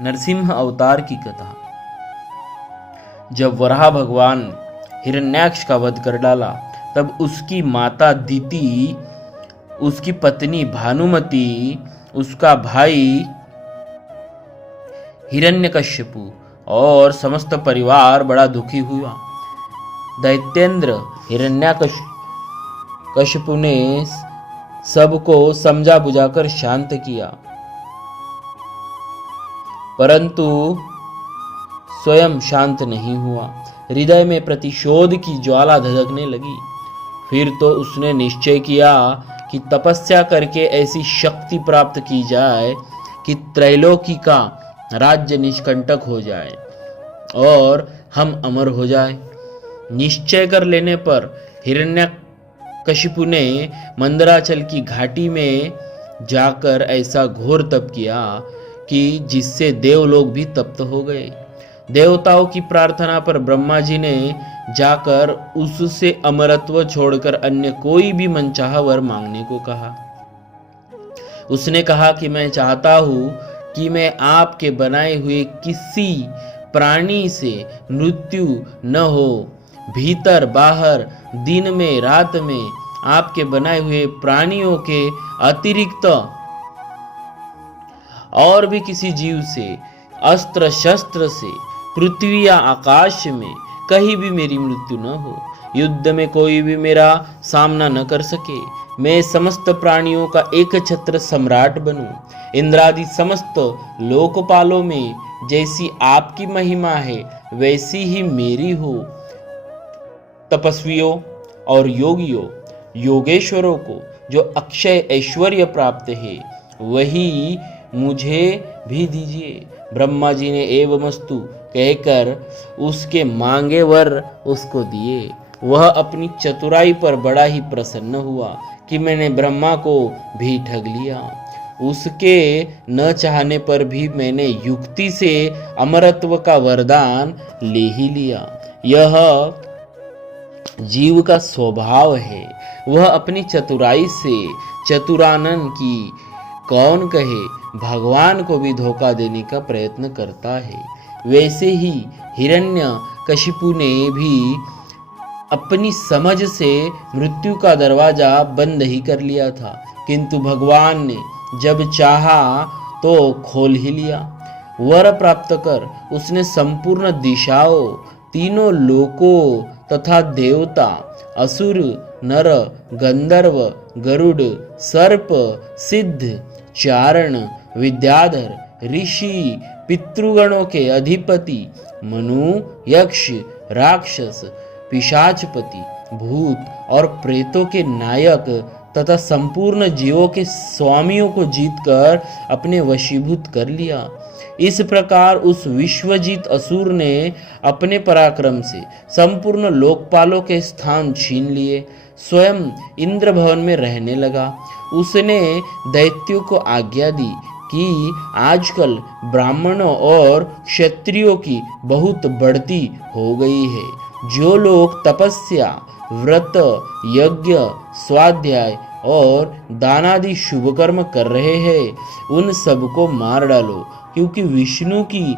नरसिंह अवतार की कथा। जब वराह भगवान हिरण्याक्ष का वध कर डाला, तब उसकी माता दिति, उसकी पत्नी भानुमति, उसका भाई हिरण्यकश्यपु और समस्त परिवार बड़ा दुखी हुआ। दैत्येंद्र हिरण्याकश्यपु ने सबको समझा बुझाकर शांत किया, परंतु स्वयं शांत नहीं हुआ। हृदय में प्रतिशोध की ज्वाला धधकने लगी। फिर तो उसने निश्चय किया कि तपस्या करके ऐसी शक्ति प्राप्त की जाए कि त्रैलोकी का राज्य निष्कंटक हो जाए और हम अमर हो जाए। निश्चय कर लेने पर हिरण्यकशिपु ने मंदराचल की घाटी में जाकर ऐसा घोर तप किया कि जिससे देवलोक भी तप्त हो गए। देवताओं की प्रार्थना पर ब्रह्मा जी ने जाकर उससे अमरत्व छोड़कर अन्य कोई भी मनचाहा वर मांगने को कहा। उसने कहा कि मैं चाहता हूं कि मैं आपके बनाए हुए किसी प्राणी से मृत्यु न हो। भीतर बाहर, दिन में रात में आपके बनाए हुए प्राणियों के अतिरिक्त और भी किसी जीव से, अस्त्र शस्त्र से, पृथ्वी या आकाश में कहीं भी मेरी मृत्यु न हो। युद्ध में कोई भी मेरा सामना न कर सके। मैं समस्त प्राणियों का एक छत्र सम्राट बनूं। इंद्रादि समस्त लोकपालों में जैसी आपकी महिमा है वैसी ही मेरी हो। तपस्वियों और योगियों, योगेश्वरों को जो अक्षय ऐश्वर्य प्राप्त है वही मुझे भी दीजिए। ब्रह्मा जी ने एवमस्तु कहकर उसके मांगे वर उसको दिए। वह अपनी चतुराई पर बड़ा ही प्रसन्न हुआ कि मैंने ब्रह्मा को भी ठग लिया। उसके न चाहने पर भी मैंने युक्ति से अमरत्व का वरदान ले ही लिया। यह जीव का स्वभाव है। वह अपनी चतुराई से चतुरानन की कौन कहे भगवान को भी धोखा देने का प्रयत्न करता है। वैसे ही हिरण्यकशिपु ने भी अपनी समझ से मृत्यु का दरवाजा बंद ही कर लिया था, किंतु भगवान ने जब चाहा तो खोल ही लिया। वर प्राप्त कर उसने संपूर्ण दिशाओं, तीनों लोकों तथा देवता, असुर, नर, गंधर्व, गरुड़, सर्प, सिद्ध, चारण, विद्याधर, ऋषि, पितृगणों के अधिपति, मनु, यक्ष, राक्षस, पिशाचपति, भूत और प्रेतों के नायक तथा संपूर्ण जीवों के स्वामियों को जीतकर अपने वशीभूत कर लिया। इस प्रकार उस विश्वजीत असुर ने अपने पराक्रम से संपूर्ण लोकपालों के स्थान छीन लिए। स्वयं इंद्र भवन में रहने लगा। उसने दैत्यों को आज्ञा दी कि आजकल ब्राह्मणों और क्षत्रियों की बहुत बढ़ती हो गई है। जो लोग तपस्या, व्रत, यज्ञ, स्वाध्याय और दानादि शुभ कर्म कर रहे हैं उन सबको मार डालो, क्योंकि विष्णु की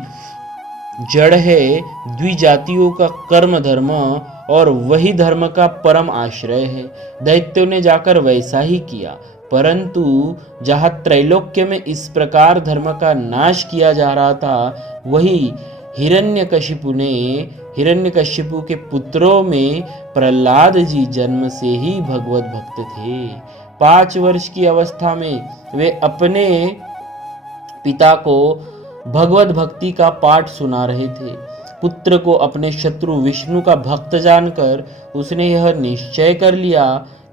जड़ है द्विजातियों का कर्म धर्म और वही धर्म का परम आश्रय है। दैत्यों ने जाकर वैसा ही किया, परंतु जहाँ त्रैलोक्य में इस प्रकार धर्म का नाश किया जा रहा था, वही हिरण्यकशिपु के पुत्रों में प्रहलाद जी जन्म से ही भगवत भक्त थे। 5 वर्ष की अवस्था में वे अपने पिता को भगवत भक्ति का पाठ सुना रहे थे। पुत्र को अपने शत्रु विष्णु का भक्त जानकर उसने यह निश्चय कर लिया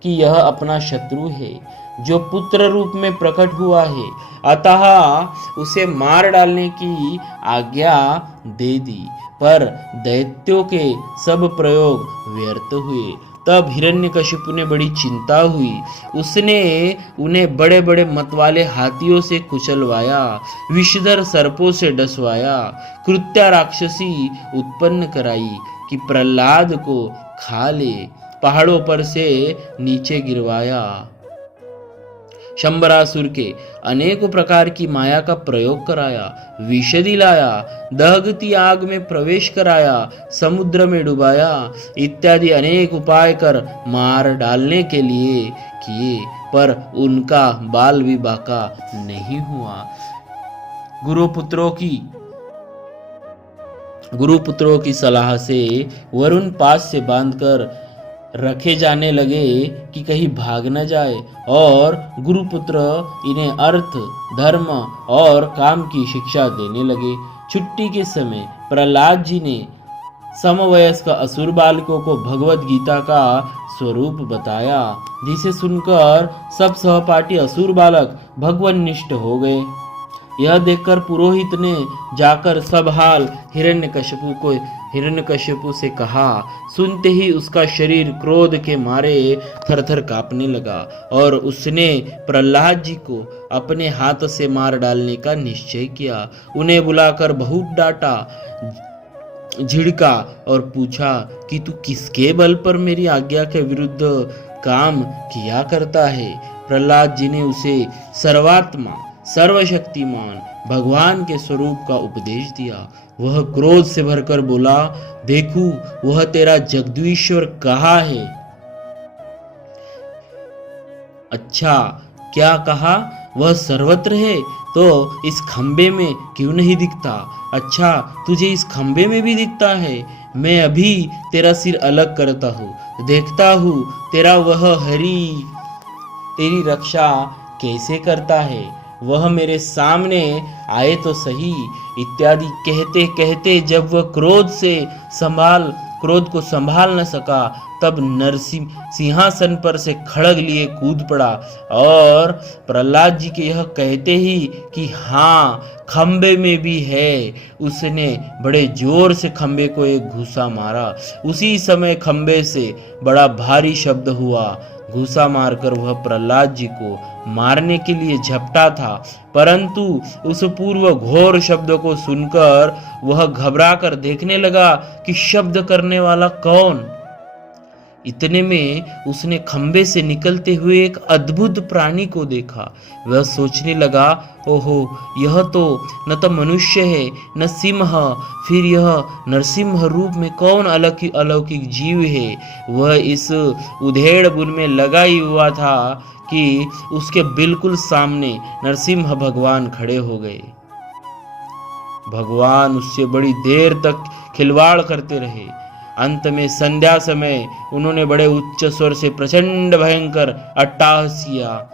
कि यह अपना शत्रु है जो पुत्र रूप में प्रकट हुआ है, अतः उसे मार डालने की आज्ञा दे दी। पर दैत्यों के सब प्रयोग व्यर्थ हुए। तब हिरण्यकशिपु ने बड़ी चिंता हुई। उसने उन्हें बड़े बड़े मतवाले हाथियों से कुचलवाया, विषधर सर्पों से डसवाया, कृत्या राक्षसी उत्पन्न कराई कि प्रहलाद को खा ले, पहाड़ों पर से नीचे गिरवाया। शंबरासुर के अनेकों प्रकार की माया का प्रयोग कराया, विष दिलाया, दहगती आग में प्रवेश कराया, समुद्र में डुबाया इत्यादि अनेक उपाय कर मार डालने के लिए किए, पर उनका बाल भी बाका नहीं हुआ। गुरुपुत्रों की सलाह से वरुण पास से बांधकर रखे जाने लगे कि कहीं भाग न जाए, और गुरुपुत्र इन्हें अर्थ, धर्म और काम की शिक्षा देने लगे। छुट्टी के समय प्रहलाद जी ने समवयस्क असुर बालकों को भगवत गीता का स्वरूप बताया, जिसे सुनकर सब सहपाठी असुर बालक भगवन्निष्ठ हो गए। यह देखकर पुरोहित ने जाकर सब हाल हिरण्यकशिपु से कहा। सुनते ही उसका शरीर क्रोध के मारे थरथर कांपने लगा और उसने प्रहलाद जी को अपने हाथ से मार डालने का निश्चय किया। उन्हें बुलाकर बहुत डांटा, झिड़का और पूछा कि तू किसके बल पर मेरी आज्ञा के विरुद्ध काम किया करता है। प्रहलाद जी ने उसे सर्वात्मा, सर्वशक्तिमान भगवान के स्वरूप का उपदेश दिया। वह क्रोध से भरकर बोला, देखूं वह तेरा जगदीश्वर कहाँ है? अच्छा, क्या कहा? वह सर्वत्र है तो इस खंबे में क्यों नहीं दिखता? अच्छा, तुझे इस खंबे में भी दिखता है? मैं अभी तेरा सिर अलग करता हूँ, देखता हूँ तेरा वह हरि तेरी रक्षा कैसे करता है। वह मेरे सामने आए तो सही। इत्यादि कहते कहते जब वह क्रोध को संभाल न सका, तब नरसिंह सिंहासन पर से खड़ग लिए कूद पड़ा और प्रहलाद जी के यह कहते ही कि हाँ, खंबे में भी है, उसने बड़े जोर से खंबे को एक घूसा मारा। उसी समय खंबे से बड़ा भारी शब्द हुआ। घूसा मारकर वह प्रहलाद जी को मारने के लिए झपटा था, परंतु उस पूर्व घोर शब्द को सुनकर वह घबरा कर देखने लगा कि शब्द करने वाला कौन। इतने में उसने खंबे से निकलते हुए एक अद्भुत प्राणी को देखा। वह सोचने लगा, ओहो, यह तो न तो मनुष्य है न सिंह, फिर यह नरसिंह रूप में कौन अलौकिक जीव है। वह इस उधेड़ बुन में लगा ही हुआ था कि उसके बिल्कुल सामने नरसिंह भगवान खड़े हो गए। भगवान उससे बड़ी देर तक खिलवाड़ करते रहे। अंत में संध्या समय उन्होंने बड़े उच्च स्वर से प्रचंड भयंकर अट्टहास किया,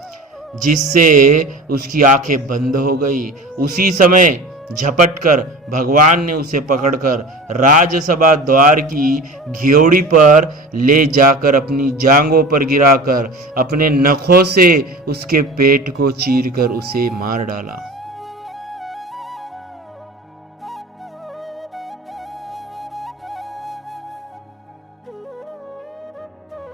जिससे उसकी आंखें बंद हो गई। उसी समय झपटकर भगवान ने उसे पकड़कर राजसभा द्वार की घियोड़ी पर ले जाकर अपनी जांघों पर गिराकर अपने नखों से उसके पेट को चीरकर उसे मार डाला।